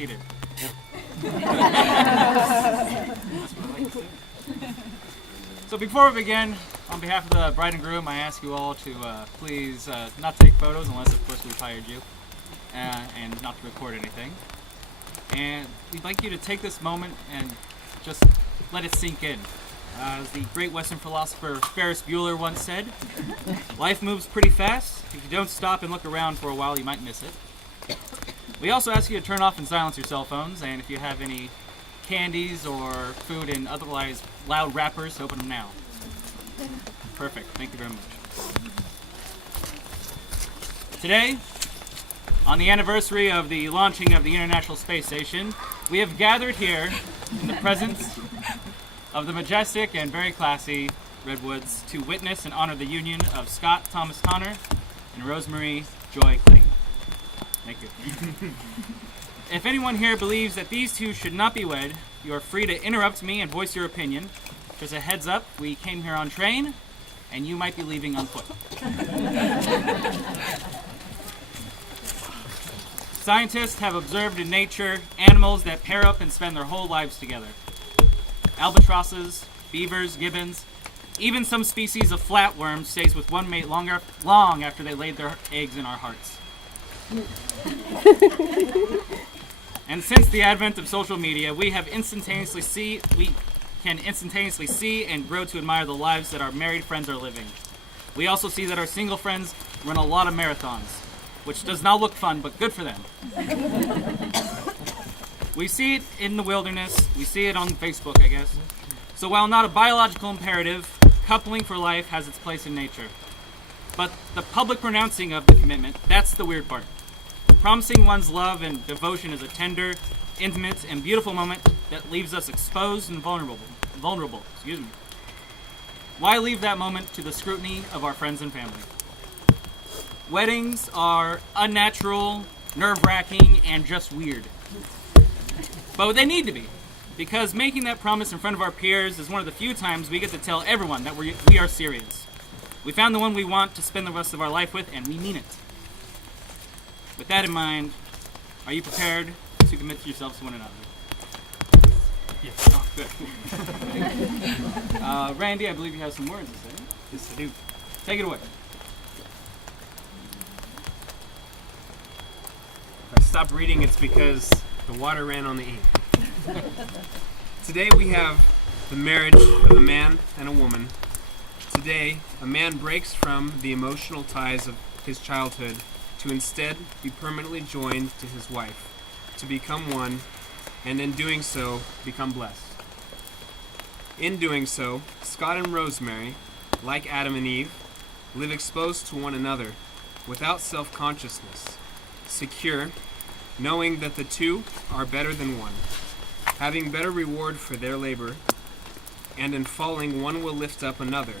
seated. So before we begin, on behalf of the bride and groom, I ask you all to please not take photos unless, of course, we've hired you, and not to record anything. And we'd like you to take this moment and just let it sink in. As the great Western philosopher Ferris Bueller once said, life moves pretty fast. If you don't stop and look around for a while, you might miss it. We also ask you to turn off and silence your cell phones, and if you have any candies or food and otherwise loud wrappers, open them now. Perfect. Thank you very much. Today, on the anniversary of the launching of the International Space Station, we have gathered here in the presence of the majestic and very classy Redwoods to witness and honor the union of Scott Thomas Connor and Rosemary Joy Clayton. Thank you. If anyone here believes that these two should not be wed, you are free to interrupt me and voice your opinion. Just a heads up, we came here on train, and you might be leaving on foot. Scientists have observed in nature animals that pair up and spend their whole lives together. Albatrosses, beavers, gibbons, even some species of flatworms stays with one mate long after they laid their eggs in our hearts. And since the advent of social media, we can instantaneously see and grow to admire the lives that our married friends are living. We also see that our single friends run a lot of marathons, which does not look fun, but good for them. We see it in the wilderness. We see it on Facebook, I guess. So while not a biological imperative, coupling for life has its place in nature. But the public pronouncing of the commitment, that's the weird part. Promising one's love and devotion is a tender, intimate, and beautiful moment that leaves us exposed and vulnerable. Why leave that moment to the scrutiny of our friends and family? Weddings are unnatural, nerve-wracking, and just weird. But they need to be, because making that promise in front of our peers is one of the few times we get to tell everyone that we are serious. We found the one we want to spend the rest of our life with, and we mean it. With that in mind, are you prepared to commit yourselves to one another? Yes. Oh, good. Randy, I believe you have some words to say. Yes, I do. Take it away. If I stopped reading, it's because the water ran on the ink. Today we have the marriage of a man and a woman. Today, a man breaks from the emotional ties of his childhood to instead be permanently joined to his wife, to become one, and in doing so, become blessed. In doing so, Scott and Rosemary, like Adam and Eve, live exposed to one another, without self-consciousness, secure, knowing that the two are better than one, having better reward for their labor, and in falling one will lift up another.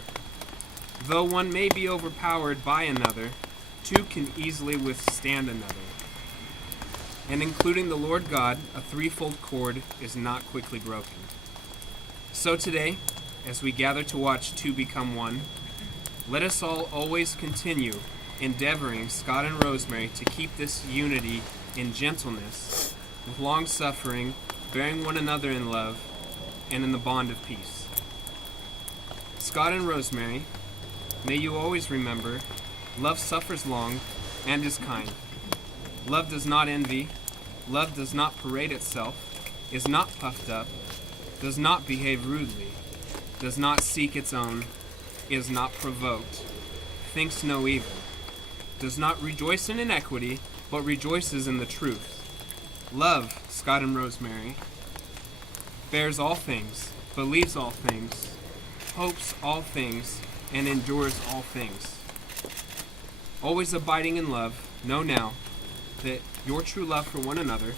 Though one may be overpowered by another, two can easily withstand another. And including the Lord God, a threefold cord is not quickly broken. So today, as we gather to watch two become one, let us all always continue endeavoring Scott and Rosemary to keep this unity in gentleness, with long-suffering, bearing one another in love, and in the bond of peace. Scott and Rosemary, may you always remember, love suffers long and is kind. Love does not envy. Love does not parade itself, is not puffed up, does not behave rudely, does not seek its own, is not provoked, thinks no evil, does not rejoice in iniquity, but rejoices in the truth. Love, Scott and Rosemary, bears all things, believes all things, hopes all things, and endures all things. Always abiding in love, know now that your true love for one another,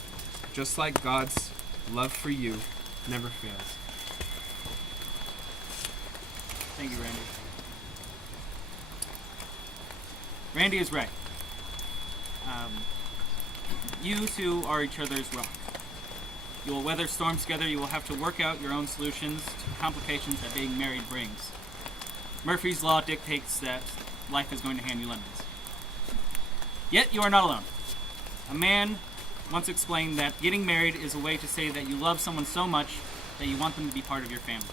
just like God's love for you, never fails. Thank you, Randy. Randy is right. You two are each other's rock. You will weather storms together. You will have to work out your own solutions to the complications that being married brings. Murphy's Law dictates that life is going to hand you lemons. Yet you are not alone. A man once explained that getting married is a way to say that you love someone so much that you want them to be part of your family.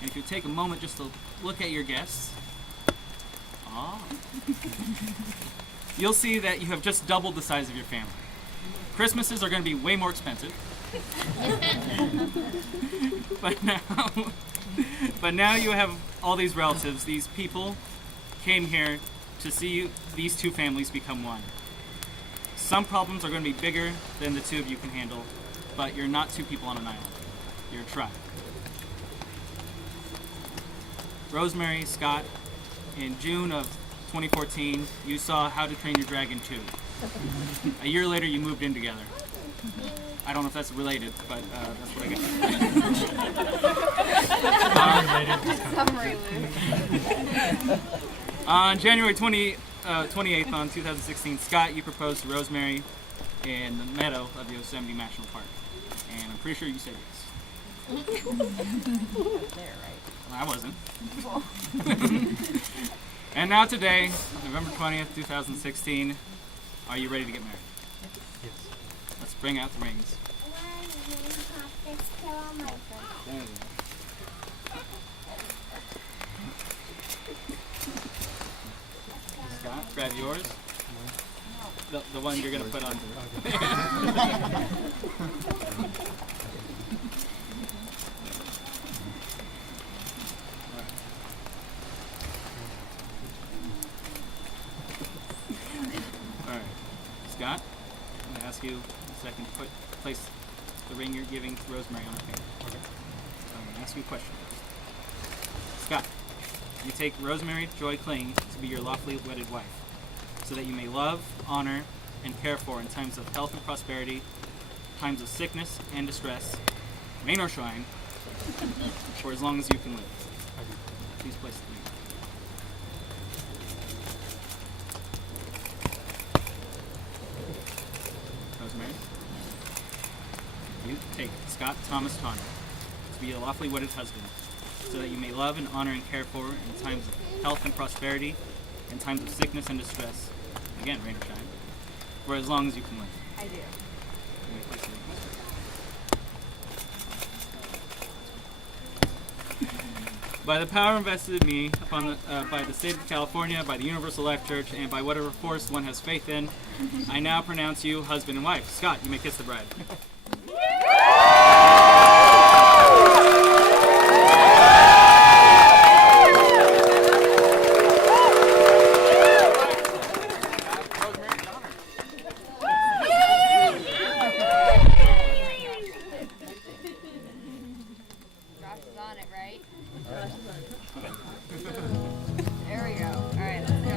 And if you take a moment just to look at your guests, you'll see that you have just doubled the size of your family. Christmases are going to be way more expensive. But now you have all these relatives. These people came here to see these two families become one. Some problems are going to be bigger than the two of you can handle, but you're not two people on an island. You're a tribe. Rosemary, Scott, in June of 2014, you saw How to Train Your Dragon 2. A year later, you moved in together. I don't know if that's related, but that's what I got. On January 28th, on 2016, Scott, you proposed to Rosemary in the meadow of Yosemite National Park. And I'm pretty sure you said yes. I wasn't. And now today, November 20th, 2016, are you ready to get married? Yes. Let's bring out the rings. Scott, grab yours. The one you're going to put on. Alright. Scott, I'm going to ask you in a second to place the ring you're giving to Rosemary on her finger. Okay. So I'm going to ask you a question first. Scott, you take Rosemary Joy Kling to be your lawfully wedded wife, so that you may love, honor, and care for in times of health and prosperity, times of sickness and distress, rain or shine, for as long as you can live. I do. Please place the ring. Rosemary, you take Scott Thomas Tonner to be your lawfully wedded husband, so that you may love and honor and care for in times of health and prosperity, in times of sickness and distress, again, rain or shine, for as long as you can live. I do. You may place the ring. By the power invested in me upon by the state of California, by the Universal Life Church, and by whatever force one has faith in, I now pronounce you husband and wife. Scott, you may kiss the bride. Josh is on it, right? There we go. All right, let's go.